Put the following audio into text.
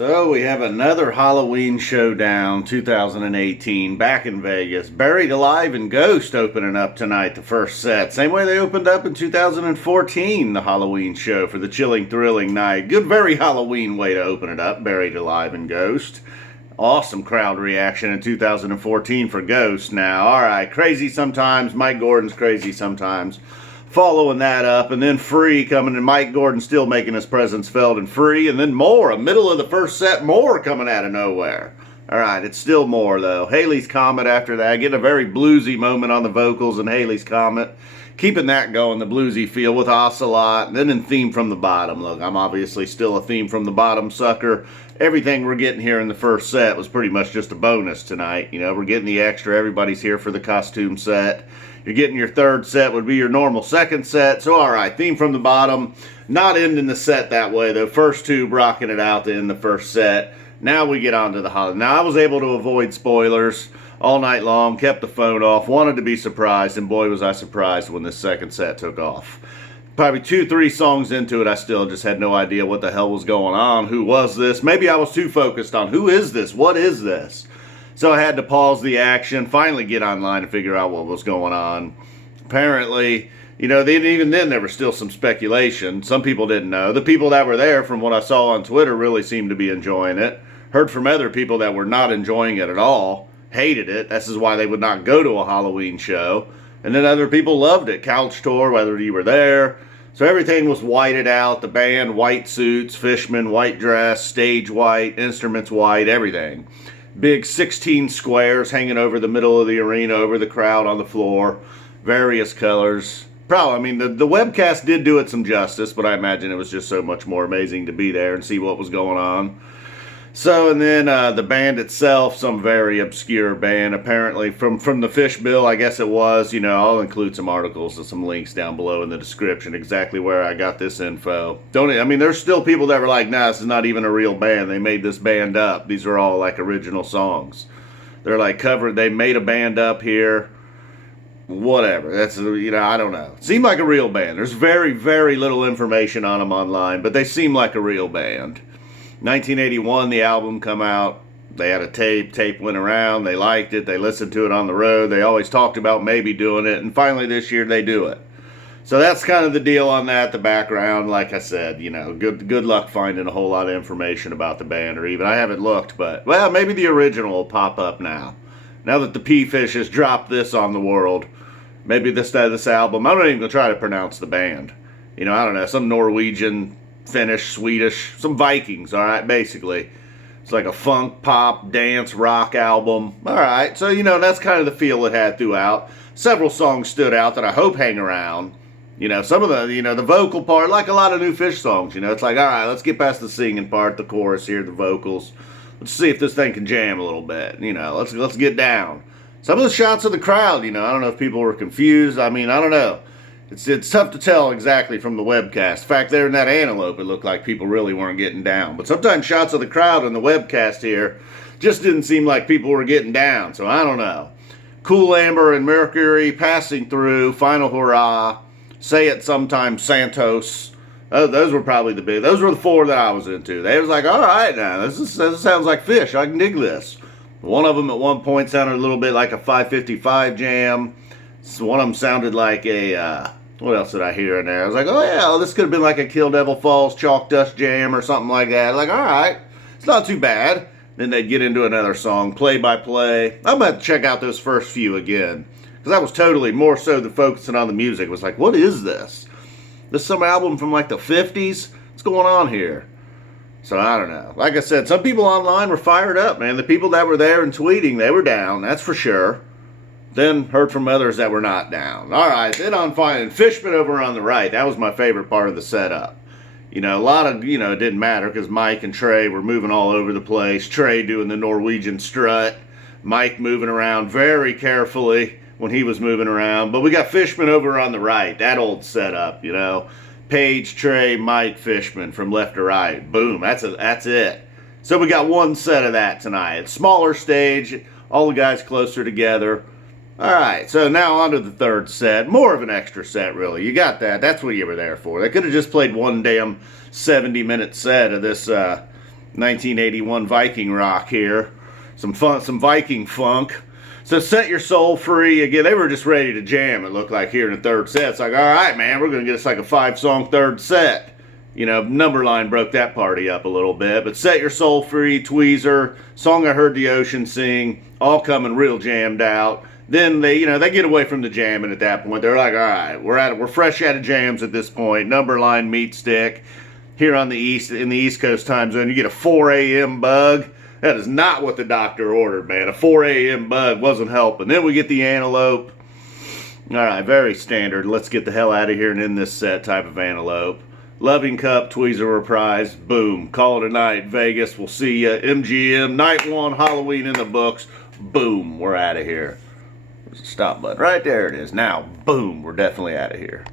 So we have another Halloween Showdown 2018 back in Vegas. Buried Alive and Ghost opening up tonight, the first set. Same way they opened up in 2014, the Halloween show for the Chilling Thrilling night. Good, very Halloween way to open it up, Buried Alive and Ghost. Awesome crowd reaction in 2014 for Ghost now. Alright, Crazy Sometimes, Mike Gordon's Crazy Sometimes. Following that up, and then Free coming, and Mike Gordon still making his presence felt in Free, and then More, middle of the first set, More coming out of nowhere. Alright, it's still More though. Haley's Comet after that, getting a very bluesy moment on the vocals in Haley's Comet. Keeping that going, the bluesy feel with Ocelot, and then in Theme from the Bottom. Look, I'm obviously still a Theme from the Bottom sucker. Everything we're getting here in the first set was pretty much just a bonus tonight. You know, we're getting the extra, everybody's here for the costume set. You're getting your third set, would be your normal second set. So, alright, Theme from the Bottom. Not ending the set that way, though. First two rocking it out to end the first set. Now we get on to the holiday. Now, I was able to avoid spoilers all night long, kept the phone off, wanted to be surprised, and boy was I surprised when this second set took off. Probably 2-3 songs into it, I still just had no idea what the hell was going on. Who was this? Maybe I was too focused on who is this? What is this? So I had to pause the action, finally get online and figure out what was going on. Apparently, you know, even then there was still some speculation. Some people didn't know. The people that were there, from what I saw on Twitter, really seemed to be enjoying it. Heard from other people that were not enjoying it at all, hated it. This is why they would not go to a Halloween show. And then other people loved it. Couch tour, whether you were there. So everything was whited out. The band, white suits, Fishmen, white dress, stage white, instruments white, everything. Big 16 squares hanging over the middle of the arena, over the crowd on the floor. Various colors. Probably, I mean, the webcast did do it some justice, but I imagine it was just so much more amazing to be there and see what was going on. So, and then the band itself, some very obscure band, apparently from the Phish bill, I guess it was. You know, I'll include some articles and some links down below in the description, exactly where I got this info. I mean, there's still people that were like, nah, this is not even a real band. They made this band up. These are all like original songs. They're like covered, they made a band up here. Whatever. That's, you know, I don't know. Seemed like a real band. There's very, very little information on them online, but they seem like a real band. 1981, the album come out. They had a tape went around. They liked it. They listened to it on the road. They always talked about maybe doing it, and finally this year they do it. So that's kind of the deal on that. The background, like I said, you know, good luck finding a whole lot of information about the band, or even I haven't looked, but well, maybe the original will pop up now. Now that the Phish has dropped this on the world, maybe this album. I'm not even gonna try to pronounce the band. You know, I don't know, some Norwegian, Finnish, Swedish, some Vikings, alright, basically. It's like a funk, pop, dance, rock album. Alright, so, you know, that's kind of the feel it had throughout. Several songs stood out that I hope hang around. You know, some of the, you know, the vocal part, like a lot of new Phish songs, you know, it's like, alright, let's get past the singing part, the chorus here, the vocals. Let's see if this thing can jam a little bit, you know, let's get down. Some of the shots of the crowd, you know, I don't know if people were confused. I mean, I don't know. It's tough to tell exactly from the webcast. In fact, there in that Antelope, it looked like people really weren't getting down. But sometimes shots of the crowd in the webcast here just didn't seem like people were getting down. So I don't know. Cool Amber and Mercury, Passing Through, Final Hurrah, Say It Sometimes, SANTOS. Those were probably the big. Those were the four that I was into. They was like, all right, now this sounds like Phish. I can dig this. One of them at one point sounded a little bit like a 555 jam. So one of them sounded like a, what else did I hear in there? I was like, oh yeah, this could have been like a Kill Devil Falls Chalk Dust Jam or something like that. Like, alright, it's not too bad. Then they'd get into another song, Play by Play. I'm going to check out those first few again. Because I was totally more so than focusing on the music. It was like, what is this? This is some album from like the 50s? What's going on here? So I don't know. Like I said, some people online were fired up, man. The people that were there and tweeting, they were down, that's for sure. Then heard from others that were not down. Alright, then on finding Fishman over on the right. That was my favorite part of the setup. You know, a lot of, you know, it didn't matter because Mike and Trey were moving all over the place. Trey doing the Norwegian strut. Mike moving around very carefully when he was moving around. But we got Fishman over on the right. That old setup, you know. Page, Trey, Mike, Fishman from left to right. Boom, that's it. So we got one set of that tonight. Smaller stage, all the guys closer together. Alright, so now on to the third set. More of an extra set, really. You got that. That's what you were there for. They could have just played one damn 70-minute set of this 1981 Viking rock here. Some fun, some Viking funk. So Set Your Soul Free, again, they were just ready to jam, it looked like, here in the third set. It's like, all right, man, we're going to get us like a 5-song third set. You know, Numberline broke that party up a little bit. But Set Your Soul Free, Tweezer, Song I Heard the Ocean Sing, all coming real jammed out. Then they, you know, they get away from the jamming at that point. They're like, all right, we're fresh out of jams at this point. Numberline, Meatstick. Here on the East Coast time zone, you get a 4 a.m. bug. That is not what the doctor ordered, man. A 4 a.m. bug wasn't helping. Then we get the Antelope. All right, very standard. Let's get the hell out of here and end this set type of Antelope. Loving Cup, Tweezer reprise. Boom. Call it a night, Vegas. We'll see ya. MGM, night 1, Halloween in the books. Boom. We're out of here. There's a stop button. Right there it is. Now, boom. We're definitely out of here.